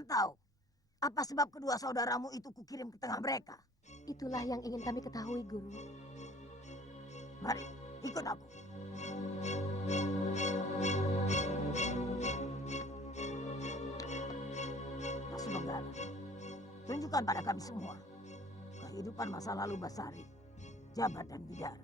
Kalian tahu apa sebab kedua saudaramu itu kukirim ke tengah mereka? Itulah yang ingin kami ketahui, Guru. Mari, ikut aku. Mas Benggala, tunjukkan pada kami semua kehidupan masa lalu Basari, Jabat dan Bidara.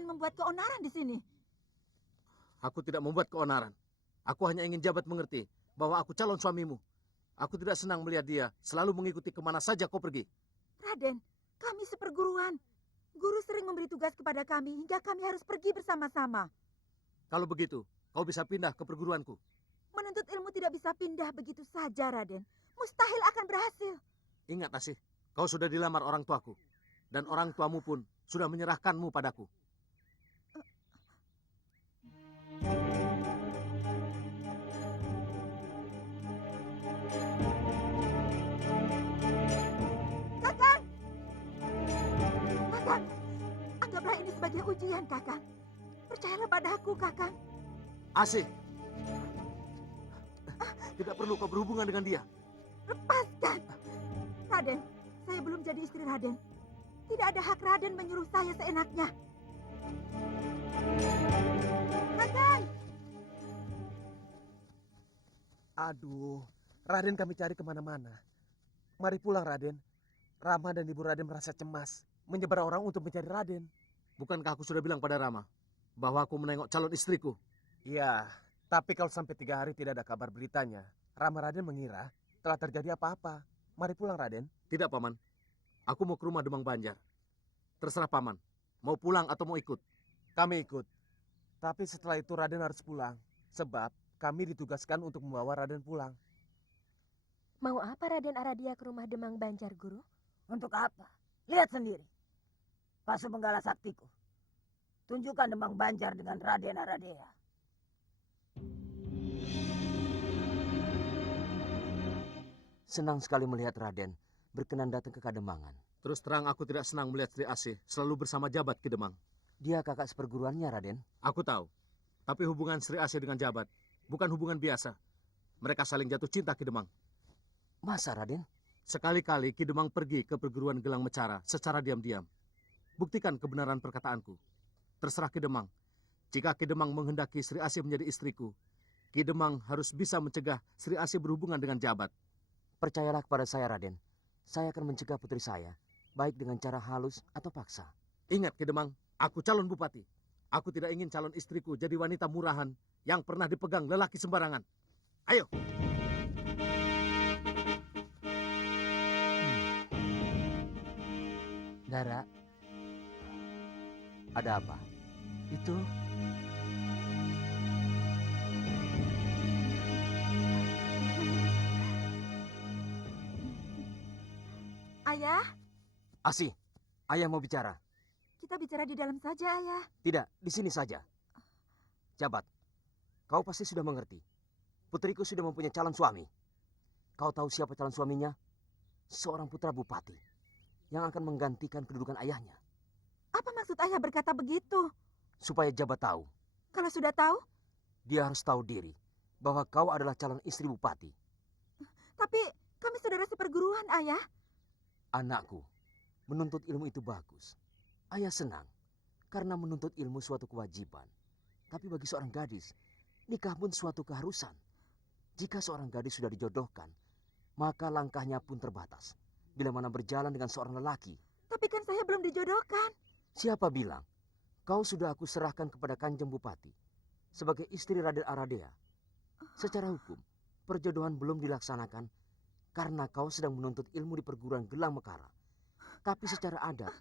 Membuat keonaran di sini. Aku tidak membuat keonaran. Aku hanya ingin Jabat mengerti bahwa aku calon suamimu. Aku tidak senang melihat dia selalu mengikuti kemana saja kau pergi. Raden, kami seperguruan. Guru sering memberi tugas kepada kami hingga kami harus pergi bersama-sama. Kalau begitu, kau bisa pindah ke perguruanku. Menuntut ilmu tidak bisa pindah begitu saja, Raden. Mustahil akan berhasil. Ingat, Asih, kau sudah dilamar orang tuaku. Dan orang tuamu pun sudah menyerahkanmu padaku. Kakang! Kakang, anggaplah ini sebagai ujian, Kakang. Percayalah padaku, Kakang. Asih, tidak perlu kau berhubungan dengan dia. Lepaskan! Raden, saya belum jadi istri Raden. Tidak ada hak Raden menyuruh saya seenaknya. Kakang! Aduh, Raden kami cari kemana-mana. Mari pulang, Raden. Rama dan Ibu Raden merasa cemas, menyebar orang untuk mencari Raden. Bukankah aku sudah bilang pada Rama bahwa aku menengok calon istriku? Iya, tapi kalau sampai 3 hari tidak ada kabar beritanya, Rama Raden mengira telah terjadi apa-apa. Mari pulang, Raden. Tidak, Paman. Aku mau ke rumah Demang Banjar. Terserah Paman, mau pulang atau mau ikut. Kami ikut. Tapi setelah itu Raden harus pulang. Sebab kami ditugaskan untuk membawa Raden pulang. Mau apa Raden Aradia ke rumah Demang Banjar, Guru? Untuk apa? Lihat sendiri. Pasu Benggala Saktiku. Tunjukkan Demang Banjar dengan Raden Aradea. Senang sekali melihat Raden berkenan datang ke Kademangan. Terus terang aku tidak senang melihat Sri Asih selalu bersama Jabat Ki Demang. Dia kakak seperguruannya, Raden. Aku tahu. Tapi hubungan Sri Asih dengan Jabat bukan hubungan biasa. Mereka saling jatuh cinta Ki Demang. Masa, Raden? Sekali-kali Ki Demang pergi ke perguruan Gelang Mecara secara diam-diam. Buktikan kebenaran perkataanku. Terserah Ki Demang. Jika Ki Demang menghendaki Sri Asih menjadi istriku, Ki Demang harus bisa mencegah Sri Asih berhubungan dengan Jabat. Percayalah kepada saya, Raden. Saya akan mencegah putri saya, baik dengan cara halus atau paksa. Ingat Ki Demang, aku calon bupati. Aku tidak ingin calon istriku jadi wanita murahan yang pernah dipegang lelaki sembarangan. Ayo. Dara, ada apa? Itu Ayah, Asih, ayah mau bicara. kita bicara di dalam saja, Ayah. Tidak, di sini saja. Jabat, kau pasti sudah mengerti. Putriku sudah mempunyai calon suami. Kau tahu siapa calon suaminya? Seorang putra bupati yang akan menggantikan kedudukan ayahnya. Apa maksud Ayah berkata begitu? Supaya Jabat tahu, Kalau sudah tahu, dia harus tahu diri bahwa kau adalah calon istri bupati. tapi kami saudara seperguruan, Ayah. Anakku, menuntut ilmu itu bagus. Ayah senang karena menuntut ilmu suatu kewajiban. Tapi bagi seorang gadis, nikah pun suatu keharusan. Jika seorang gadis sudah dijodohkan, maka langkahnya pun terbatas. Bila mana berjalan dengan seorang lelaki. Tapi kan saya belum dijodohkan. Siapa bilang? Kau sudah aku serahkan kepada Kanjeng Bupati sebagai istri Raden Aradea. Secara hukum, perjodohan belum dilaksanakan karena kau sedang menuntut ilmu di perguruan Gelang Mekara. Tapi secara adat,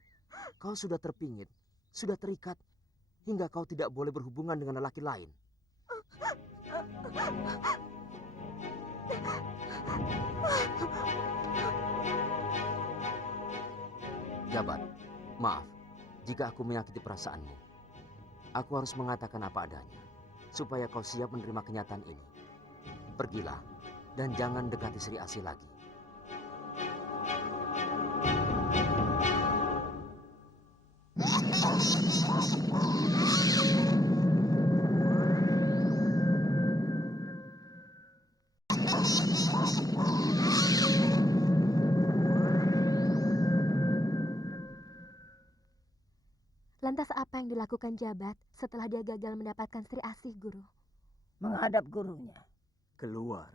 kau sudah terpingit, sudah terikat, hingga kau tidak boleh berhubungan dengan lelaki lain. Jabat, maaf jika aku menyakiti perasaanmu. Aku harus mengatakan apa adanya, supaya kau siap menerima kenyataan ini. Pergilah, dan jangan dekati Sri Asih lagi. Lantas apa yang dilakukan Jabat setelah dia gagal mendapatkan Sri Asih, Guru? Menghadap gurunya. Keluar.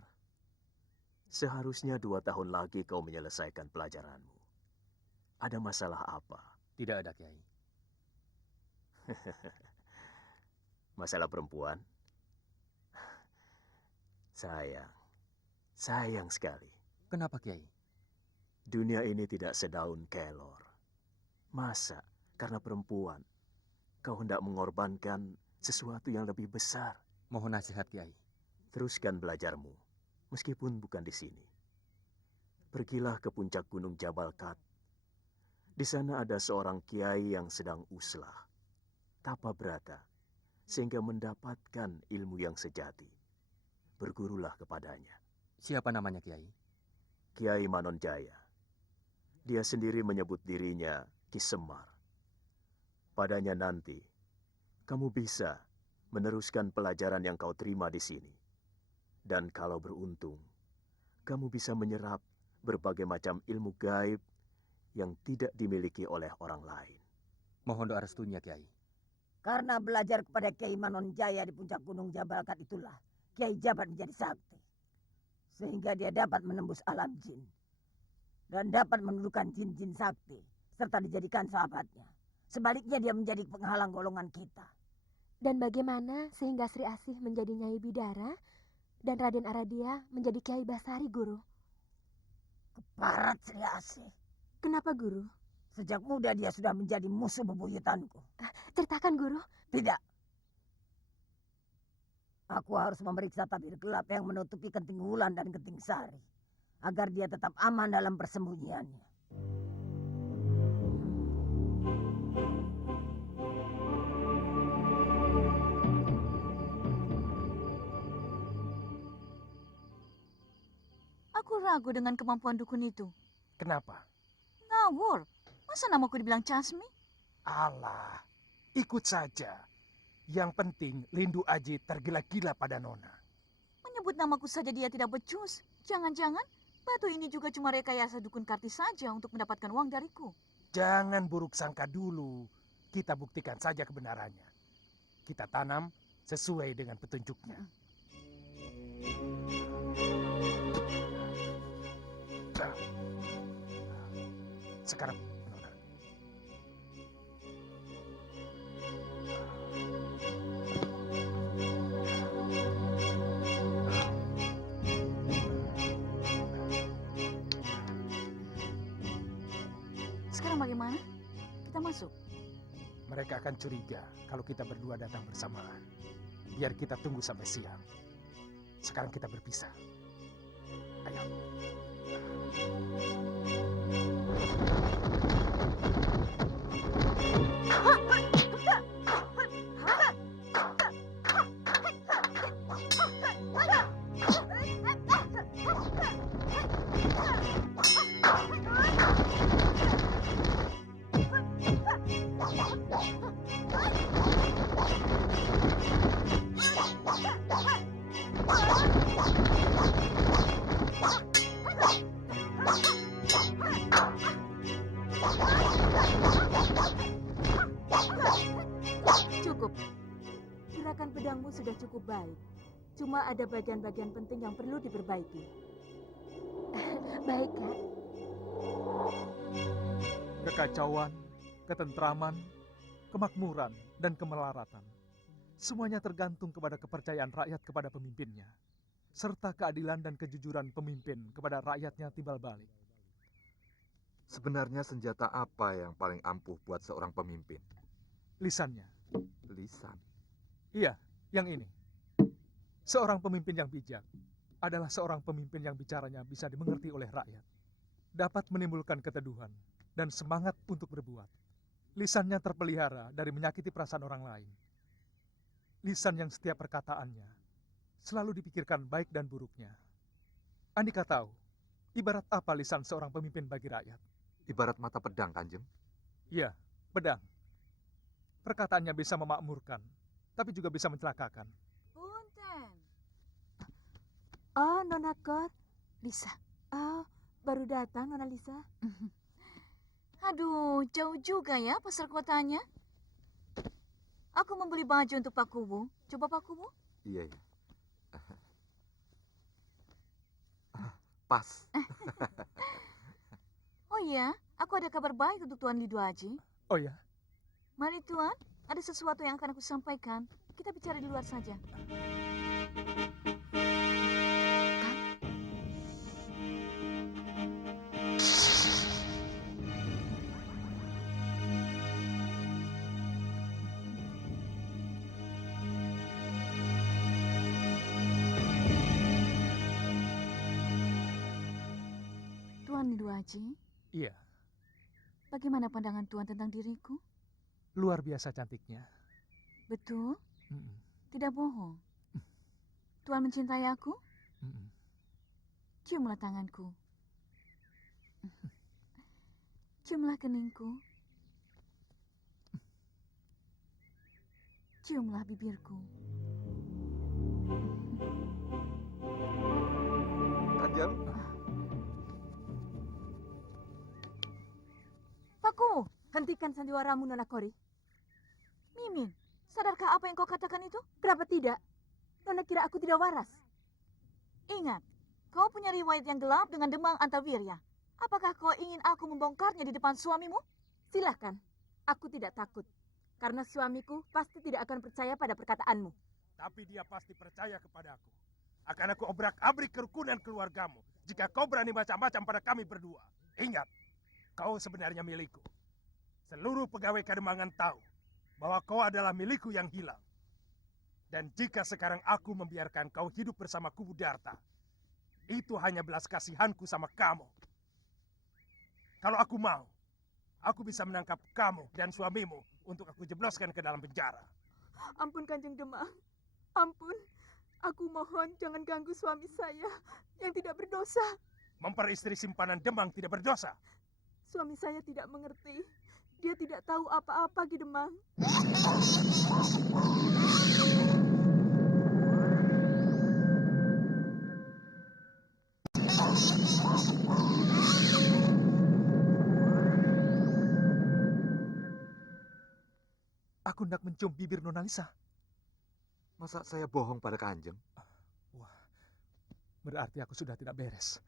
Seharusnya 2 tahun lagi kau menyelesaikan pelajaranmu. Ada masalah apa? Tidak ada, Kiai. Masalah perempuan? Sayang sekali. Kenapa, Kiai? Dunia ini tidak sedaun kelor. Masa karena perempuan kau hendak mengorbankan sesuatu yang lebih besar? Mohon nasihat, Kiai. Teruskan belajarmu, meskipun bukan di sini. Pergilah ke puncak gunung Jabal Kat. Di sana ada seorang kiai yang sedang uslah, tapa brata, sehingga mendapatkan ilmu yang sejati. Bergurulah kepadanya. Siapa namanya, Kiai? Kiai Manonjaya. Dia sendiri menyebut dirinya Ki Semar. Padanya nanti, kamu bisa meneruskan pelajaran yang kau terima di sini. Dan kalau beruntung, kamu bisa menyerap berbagai macam ilmu gaib yang tidak dimiliki oleh orang lain. Mohon doa restunya, Kiai. Karena belajar kepada Kiai Manonjaya di puncak gunung Jabal Kat itulah Kiai Jabat menjadi sakti. Sehingga dia dapat menembus alam jin. Dan dapat menundukkan jin-jin sakti. Serta dijadikan sahabatnya. Sebaliknya dia menjadi penghalang golongan kita. Dan bagaimana sehingga Sri Asih menjadi Nyai Bidara dan Raden Aradia menjadi Kiai Basari, Guru? Keparat Sri Asih. Kenapa, Guru? Sejak muda dia sudah menjadi musuh bebuyutanku. Ceritakan, Guru. Tidak. Aku harus memeriksa tabir gelap yang menutupi Kenting Wulan dan Kenting Sari. Agar dia tetap aman dalam persembunyiannya. Aku ragu dengan kemampuan dukun itu. Kenapa? Ngawur. Masa namaku dibilang Casmi? Alah, ikut saja. Yang penting Lindu Aji tergila-gila pada Nona. Menyebut namaku saja dia tidak becus. Jangan-jangan batu ini juga cuma rekayasa dukun Karti saja untuk mendapatkan uang dariku. Jangan buruk sangka dulu. Kita buktikan saja kebenarannya. Kita tanam sesuai dengan petunjuknya. Sekarang, Nona. Sekarang bagaimana? Kita masuk. Mereka akan curiga kalau kita berdua datang bersamaan. Biar kita tunggu sampai siang. Sekarang kita berpisah. Ayo. Cukup. Gerakan pedangmu sudah cukup baik. Cuma ada bagian-bagian penting yang perlu diperbaiki. Baik, Kak. Kekacauan, ketentraman, kemakmuran, dan kemelaratan. Semuanya tergantung kepada kepercayaan rakyat kepada pemimpinnya, serta keadilan dan kejujuran pemimpin kepada rakyatnya timbal balik. Sebenarnya senjata apa yang paling ampuh buat seorang pemimpin? Lisannya. Lisan. Iya, yang ini. Seorang pemimpin yang bijak adalah seorang pemimpin yang bicaranya bisa dimengerti oleh rakyat, dapat menimbulkan keteduhan dan semangat untuk berbuat. Lisannya terpelihara dari menyakiti perasaan orang lain. Lisan yang setiap perkataannya selalu dipikirkan baik dan buruknya. Andika tahu, ibarat apa lisan seorang pemimpin bagi rakyat? Ibarat mata pedang, Kanjeng. Iya, pedang. Perkataannya bisa memakmurkan, tapi juga bisa mencelakakan. Punten. Oh, Nona Kor. Lisa. Oh, baru datang, Nona Lisa. Aduh, jauh juga ya pasar kotanya. Aku membeli baju untuk Pak Kubu. Coba Pak Kubu. Iya, iya. Pas. Oh iya, aku ada kabar baik untuk Tuan Lidu Aji. Oh ya, Mari Tuan, ada sesuatu yang akan aku sampaikan. Kita bicara di luar saja. Tuan Lidu Aji, iya. bagaimana pandangan Tuan tentang diriku? Luar biasa cantiknya. Betul? Mm-mm, Tidak bohong. Tuan mencintai aku? mm-mm. Ciumlah tanganku. Ciumlah keningku. Ciumlah bibirku. Kanjeng, Paku, hentikan sandiwaramu, Nona Kori. Mimin, sadarkah apa yang kau katakan itu? Kenapa tidak? Nona kira aku tidak waras. Ingat, kau punya riwayat yang gelap dengan Demang Antawirya. Apakah kau ingin aku membongkarnya di depan suamimu? Silahkan, aku tidak takut. Karena suamiku pasti tidak akan percaya pada perkataanmu. Tapi dia pasti percaya kepadaku. Akan aku obrak-abrik kerukunan keluargamu jika kau berani macam-macam pada kami berdua. Ingat, kau sebenarnya milikku. Seluruh pegawai Kademangan tahu bahwa kau adalah milikku yang hilang. Dan jika sekarang aku membiarkan kau hidup bersama Kubu Darta, itu hanya belas kasihanku sama kamu. Kalau aku mau, aku bisa menangkap kamu dan suamimu untuk aku jebloskan ke dalam penjara. Ampun, Kanjeng Demang. Ampun. Aku mohon jangan ganggu suami saya yang tidak berdosa. Memperistri simpanan Demang tidak berdosa. Suami saya tidak mengerti. Dia tidak tahu apa-apa, Ki Demang. Aku hendak mencium bibir Nona Lisa. masa saya bohong pada Kanjeng? Wah, berarti aku sudah tidak beres.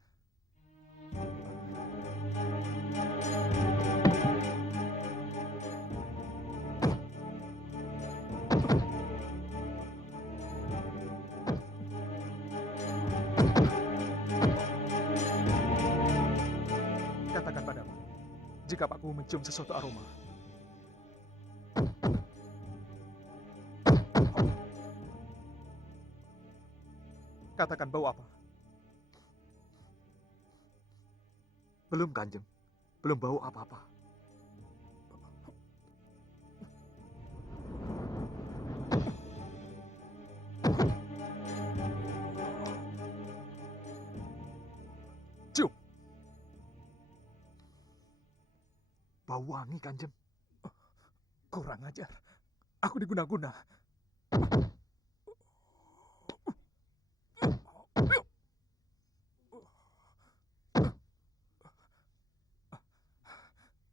Katakan padaku, jika Pak Kubu mencium sesuatu aroma. Katakan bau apa? Belum, Kanjeng. Belum bau apa-apa. Cium. Bau wangi, Kanjeng. Kurang ajar. Aku diguna-guna.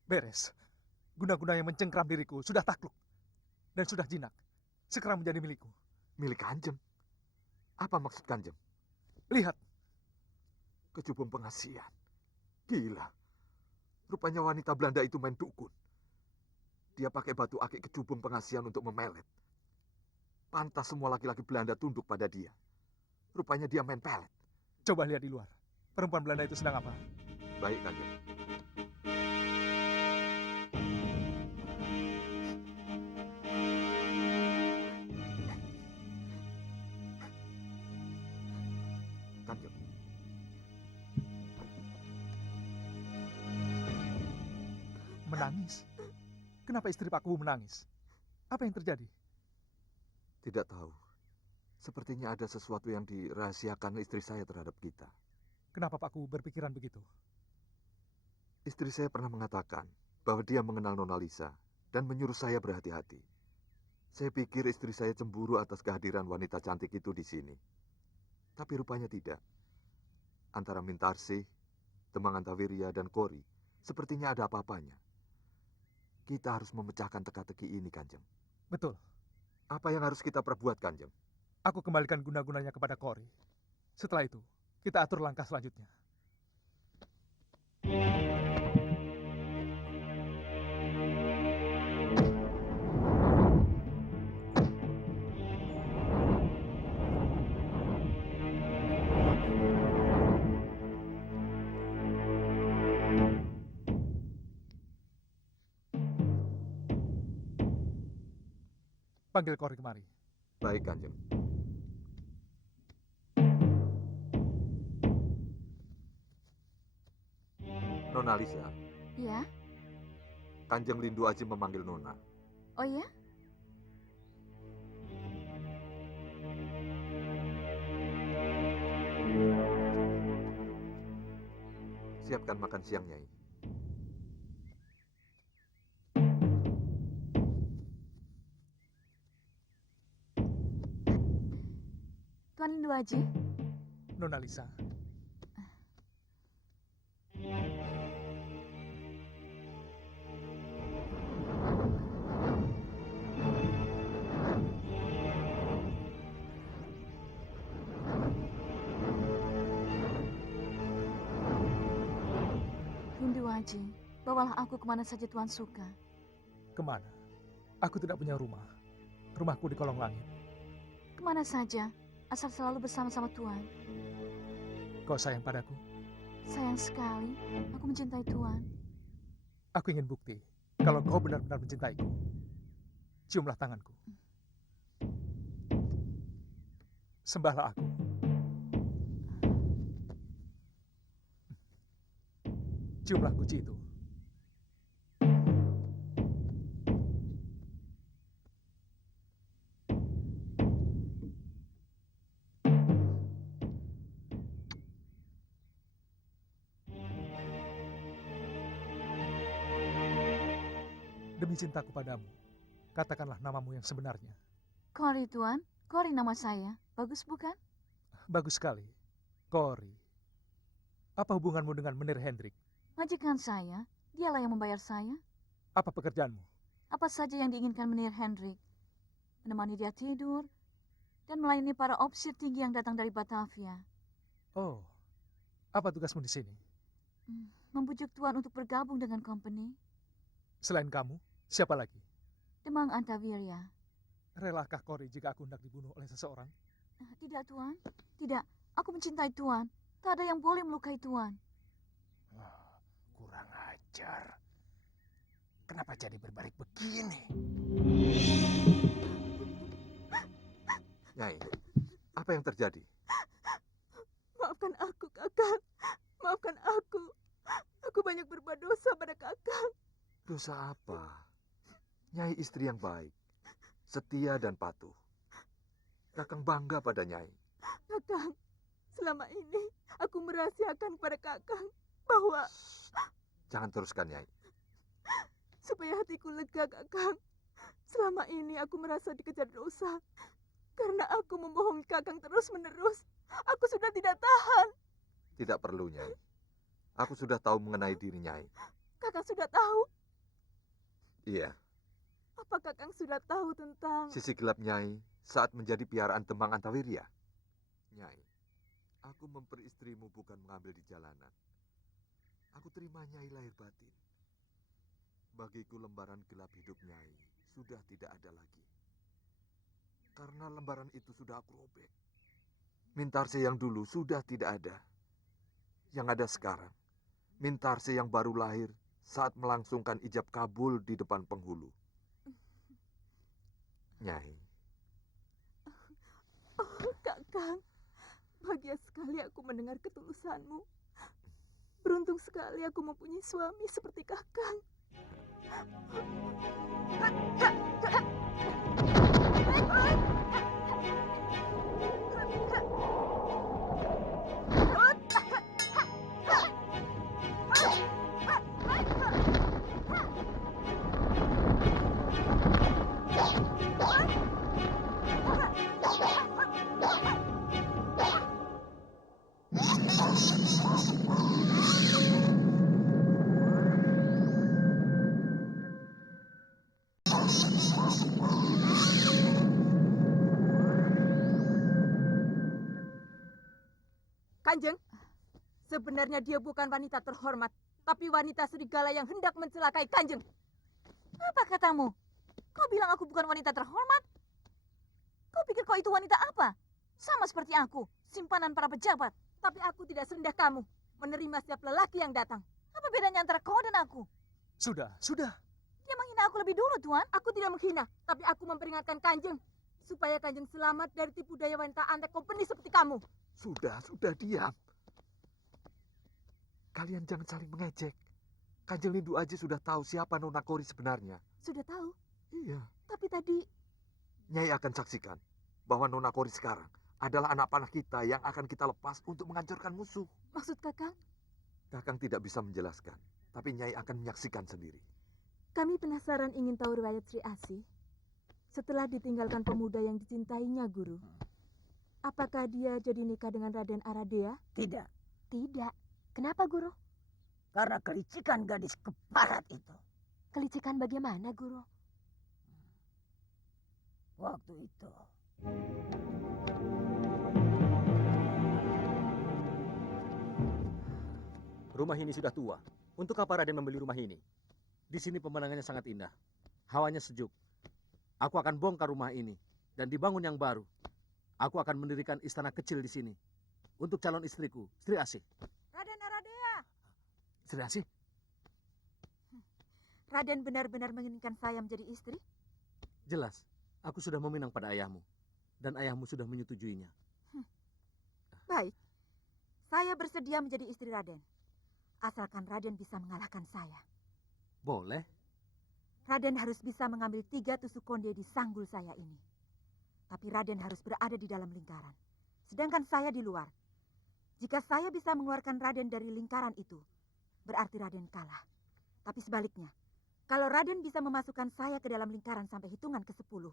Beres. Guna-guna yang mencengkram diriku sudah takluk. Dan sudah jinak. Sekarang menjadi milikku. Milik Kanjeng. Apa maksud Kanjeng? Lihat. Kecubung pengasian. Gila. Rupanya wanita Belanda itu main dukun. Dia pakai batu akik kecubung pengasian untuk memelet. Pantas semua laki-laki Belanda tunduk pada dia. Rupanya dia main pelet. Coba lihat di luar. Perempuan Belanda itu sedang apa? Baik, Kanjeng. Kanjeng. Menangis. Kenapa istri Pak Kubu menangis? Apa yang terjadi? Tidak tahu. Sepertinya ada sesuatu yang dirahasiakan istri saya terhadap kita. Kenapa Pak Kubu berpikiran begitu? Istri saya pernah mengatakan bahwa dia mengenal Nona Lisa dan menyuruh saya berhati-hati. Saya pikir istri saya cemburu atas kehadiran wanita cantik itu di sini. Tapi rupanya tidak. Antara Mintarsih, Demang Antawiria, dan Kori, sepertinya ada apa-apanya. Kita harus memecahkan teka-teki ini, Kanjeng. Betul. Apa yang harus kita perbuat, Kanjeng? Aku kembalikan guna-gunanya kepada Kori. Setelah itu, kita atur langkah selanjutnya. Panggil Kori kemari. Baik, Kanjeng. Nona Lisa, Ya? Kanjeng Lindu Aji memanggil Nona. Oh ya? Siapkan makan siang, Nyai. Tuan Lindu Aji? Nona Lisa. Lindu Aji, bawalah aku kemana saja Tuan suka. Kemana? Aku tidak punya rumah. Rumahku di kolong langit. Kemana saja, asal selalu bersama-sama Tuan. Kau sayang padaku? Sayang sekali, aku mencintai Tuan. Aku ingin bukti kalau kau benar-benar mencintaiku. Ciumlah tanganku. Sembahlah aku. Ciumlah kunci itu. Demi cintaku padamu, katakanlah namamu yang sebenarnya. Kori Tuan, Kori nama saya. Bagus bukan? Bagus sekali. Kori. Apa hubunganmu dengan Menir Hendrik? Majikan saya, dialah yang membayar saya. Apa pekerjaanmu? Apa saja yang diinginkan Menir Hendrik. Menemani dia tidur, dan melayani para opsir tinggi yang datang dari Batavia. Oh, apa tugasmu di sini? Membujuk Tuan untuk bergabung dengan company. Selain kamu, siapa lagi? Demang Antawiria. Relakah Kori jika aku hendak dibunuh oleh seseorang? Tidak Tuan, tidak. Aku mencintai Tuan. Tak ada yang boleh melukai Tuan. Kurang ajar. Kenapa jadi berbalik begini? Nyai, apa yang terjadi? Maafkan aku, Kakang. Maafkan aku. Aku banyak berbuat dosa pada Kakang. Dosa apa? Nyai istri yang baik, setia dan patuh. Kakang bangga pada Nyai. Kakang, selama ini aku merahasiakan kepada Kakang bahwa Jangan teruskan, Nyai. supaya hatiku lega, Kakang. Selama ini aku merasa dikejar dosa. Karena aku membohongi Kakang terus-menerus. Aku sudah tidak tahan. Tidak perlu, Nyai. Aku sudah tahu mengenai diri Nyai. Kakang sudah tahu. Iya, Apa Kakang sudah tahu tentang... sisi gelap Nyai saat menjadi piaraan Demang Antawiria. Nyai, Aku memperistrimu bukan mengambil di jalanan. Aku terima Nyai lahir batin. Bagiku lembaran gelap hidup Nyai sudah tidak ada lagi. Karena lembaran itu sudah aku robek. Mintarse yang dulu sudah tidak ada. Yang ada sekarang, Mintarse yang baru lahir saat melangsungkan ijab kabul di depan penghulu. Nyai, Oh, Kakang, bahagia sekali aku mendengar ketulusanmu. Beruntung sekali aku mempunyai suami seperti Kakang. Kanjeng, sebenarnya dia bukan wanita terhormat, tapi wanita serigala yang hendak mencelakai Kanjeng. Apa katamu? Kau bilang aku bukan wanita terhormat? Kau pikir kau itu wanita apa? Sama seperti aku, simpanan para pejabat. Tapi aku tidak serendah kamu, menerima setiap lelaki yang datang. Apa bedanya antara kau dan aku? Sudah. Dia menghina aku lebih dulu, Tuan. Aku tidak menghina, tapi aku memperingatkan Kanjeng, supaya Kanjeng selamat dari tipu daya wanita antek kompeni seperti kamu. sudah diam. Kalian jangan saling mengejek. Kanjeng Lindu Aji sudah tahu siapa Nona Kori sebenarnya. Sudah tahu, Iya. tapi tadi Nyai akan saksikan bahwa Nona Kori sekarang adalah anak panah kita yang akan kita lepas untuk menghancurkan musuh. maksud Kakang, Kakang tidak bisa menjelaskan, tapi Nyai akan menyaksikan sendiri. kami penasaran ingin tahu riwayat Sri Asih. Setelah ditinggalkan pemuda yang dicintainya, Guru. Apakah dia jadi nikah dengan Raden Aradea? Tidak, Tidak. Kenapa, Guru? karena kelicikan gadis keparat itu. Kelicikan bagaimana, Guru? Waktu itu, Rumah ini sudah tua. Untuk apa Raden membeli rumah ini? Di sini pemandangannya sangat indah. Hawanya sejuk. Aku akan bongkar rumah ini dan dibangun yang baru. Aku akan mendirikan istana kecil di sini untuk calon istriku, Sri Asih. Raden Aradea, Sri Asih, Raden benar-benar menginginkan saya menjadi istri? jelas. Aku sudah meminang pada ayahmu dan ayahmu sudah menyetujuinya. Baik, saya bersedia menjadi istri Raden. Asalkan Raden bisa mengalahkan saya. Boleh. Raden harus bisa mengambil 3 tusuk konde di sanggul saya ini. Tapi Raden harus berada di dalam lingkaran. Sedangkan saya di luar. Jika saya bisa mengeluarkan Raden dari lingkaran itu, berarti Raden kalah. Tapi sebaliknya, kalau Raden bisa memasukkan saya ke dalam lingkaran sampai hitungan ke-10,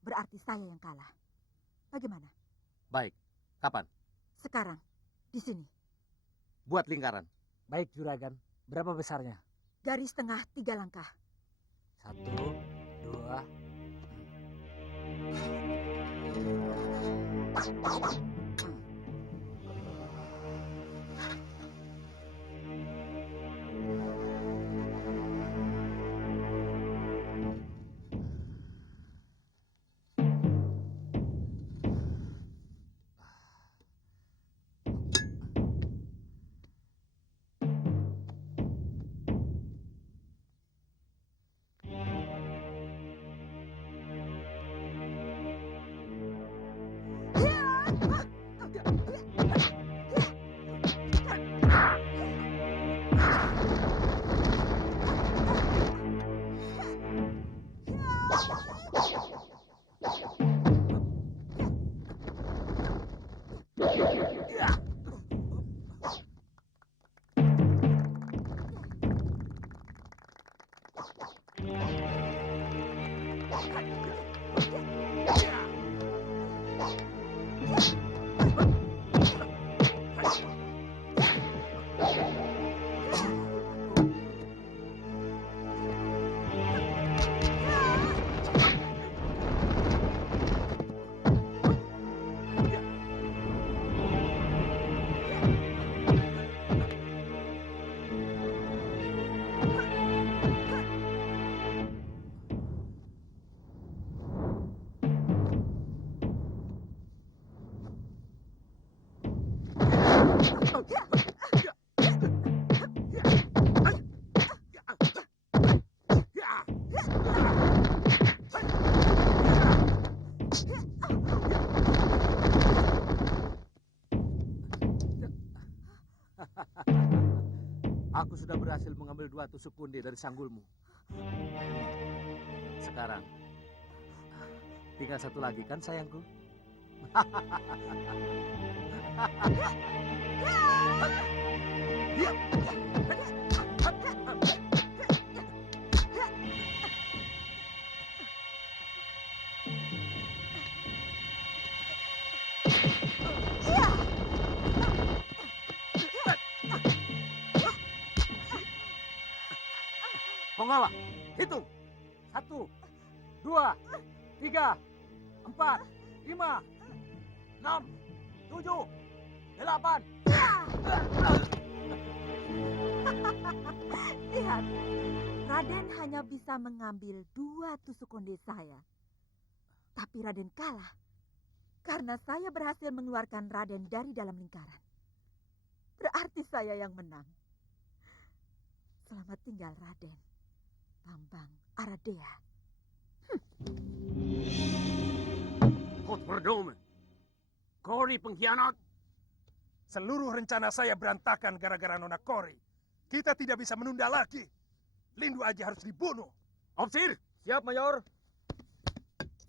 berarti saya yang kalah. Bagaimana? Baik. Kapan? Sekarang, di sini. Buat lingkaran. Baik, Juragan. Berapa besarnya? Garis tengah 3 langkah. 1, 2. Aku sudah berhasil mengambil 2 tusuk konde dari sanggulmu. Sekarang, tinggal 1 lagi kan sayangku? Ponggawa, hitung. 1, 2, 3, 4, 5, 6, 7, 8. Lihat, Raden hanya bisa mengambil 2 tusuk konde saya. Tapi Raden kalah karena saya berhasil mengeluarkan Raden dari dalam lingkaran. Berarti saya yang menang. Selamat tinggal Raden. Bambang Aradea. Godverdomme. Kori pengkhianat. Seluruh rencana saya berantakan gara-gara Nona Kori. Kita tidak bisa menunda lagi. Lindu Aji harus dibunuh. Ofsir, siap Mayor.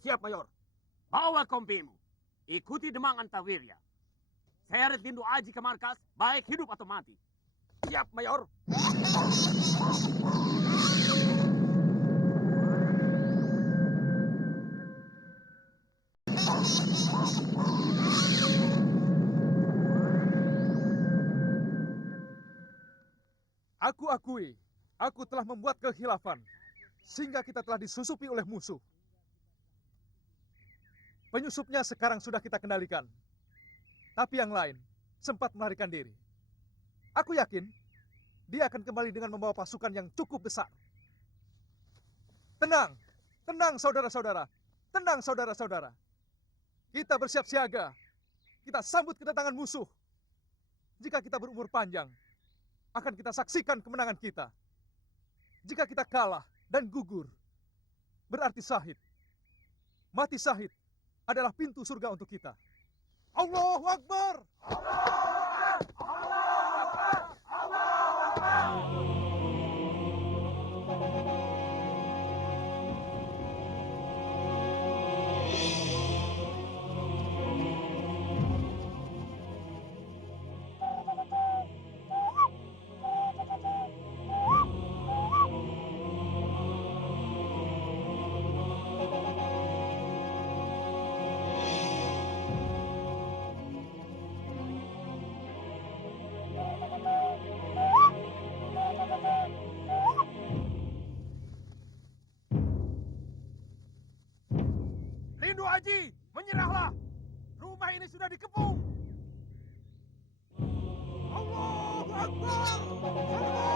Siap Mayor. Bawa kompimu. Ikuti Demang Antawirya. Seret Lindu Aji ke markas, baik hidup atau mati. Siap Mayor. Aku akui, aku telah membuat kekhilafan, sehingga kita telah disusupi oleh musuh. Penyusupnya sekarang sudah kita kendalikan, tapi yang lain sempat melarikan diri. Aku yakin, dia akan kembali dengan membawa pasukan yang cukup besar. Tenang, tenang saudara-saudara, tenang saudara-saudara. Kita bersiap siaga, kita sambut kedatangan musuh. Jika kita berumur panjang, akan kita saksikan kemenangan kita. Jika kita kalah dan gugur, berarti syahid. Mati syahid adalah pintu surga untuk kita. Allahu Akbar! Allahu Akbar! Allahu Akbar! Allahu Akbar! Lindu Aji, menyerahlah. Rumah ini sudah dikepung. Allahu Akbar!